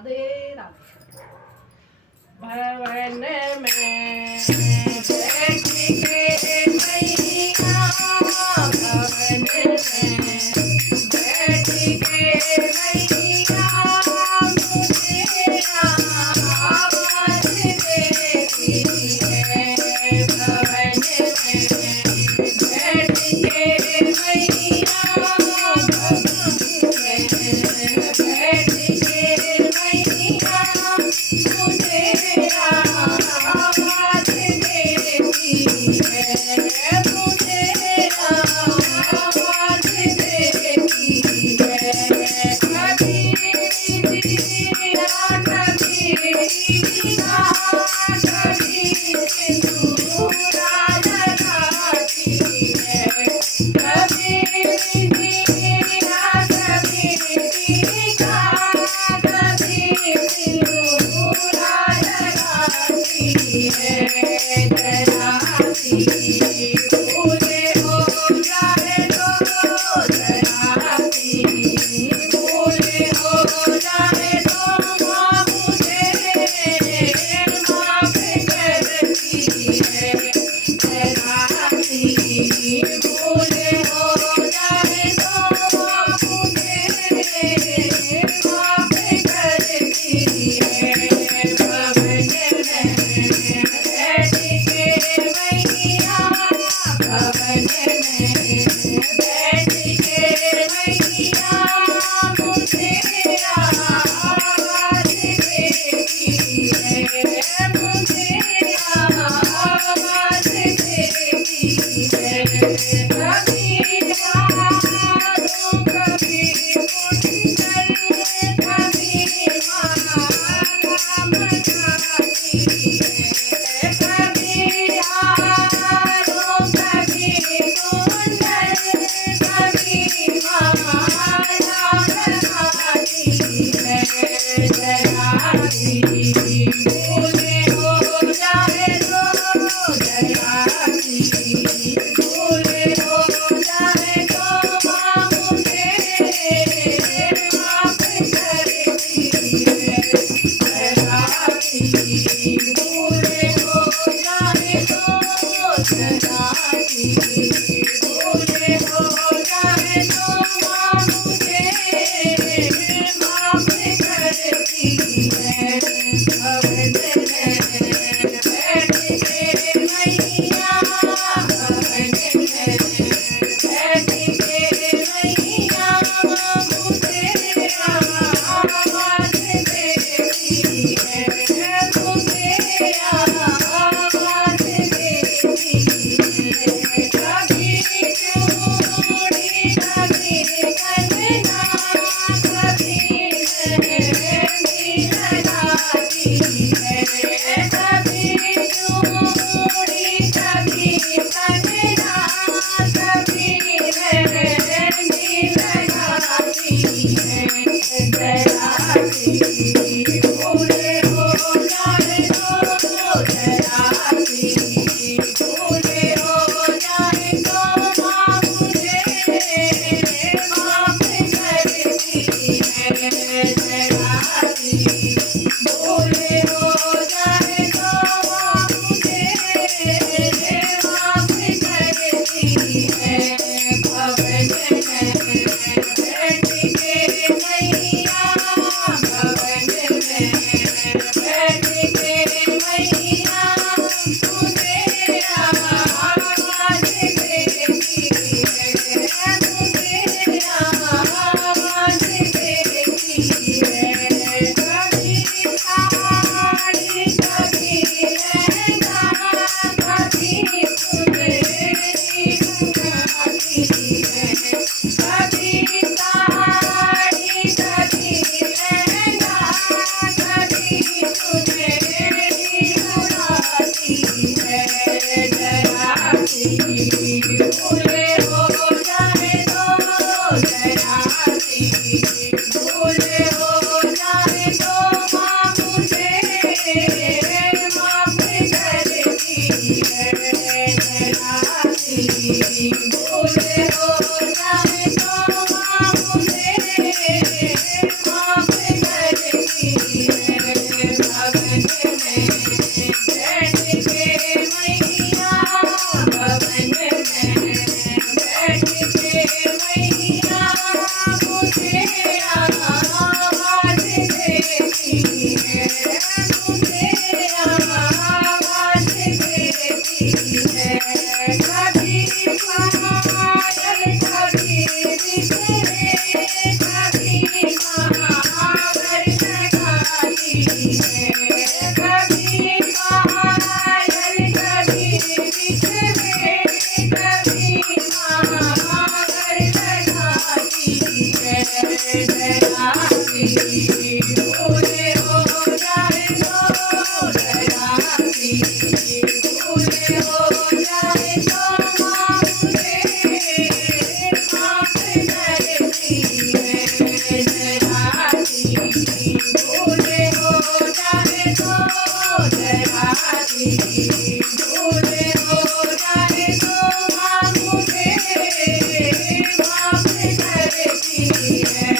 राधे राधे। भवन में बैठ के मैया, भवन में बैठ के मैया, मुझे आवाज देती है। भवन में बैठ के मैया, भवन में बैठ के मैया, मुझे आवाज देती है। मुझे आवाज देती है। कभी दिया, कभी दिया, कभी सिंदूरा लगाती है। कभी दिया, कभी दिया, कभी सिंदूरा लगाती है। जराती भूले हो जाए तो, जराती भूले हो जाए तो, माँ मुझे माफ करती है। जराती भूले हो जाए तो, माँ मुझे माफ करती है। भवन में बैठ के मैया, भवन में बैठ के मैया, मुझे आवाज देती है। मुझे आवाज देती है। कभी झाड़ू, कभी कुंडल, कभी माला बनाती है। कभी झाड़ू, कभी कुंडल, कभी माला बनाती है। जराती भूले हो जाए तो, जराती भूले हो जाए तो, माँ मुझे माफ करती है। जराती भूले हो जाए तो, जराती भूले हो जाए तो, माँ मुझे माफ करती है। भवन में बैठ के मैया, भवन में बैठ के मैया, मुझे आवाज देती है। मुझे आवाज देती है। कभी चूड़ी, कभी कंगना, कभी मेहंदी लगाती है। कभी चूड़ी, कभी कंगना, कभी मेहंदी लगाती है। जराती भूले हो जाए तो, जराती भूले हो जाए तो, माँ मुझे माफ करती है। जराती भूले हो जाए तो, माँ मुझे माफ करती है। भवन में बैठ के मैया, भूले हो जाए तो डराती भूले हो जाए तो मुझे माफ करती है डराती भूले हो जाए तो डराती भूले हो जाए तो मुझे माफ करती है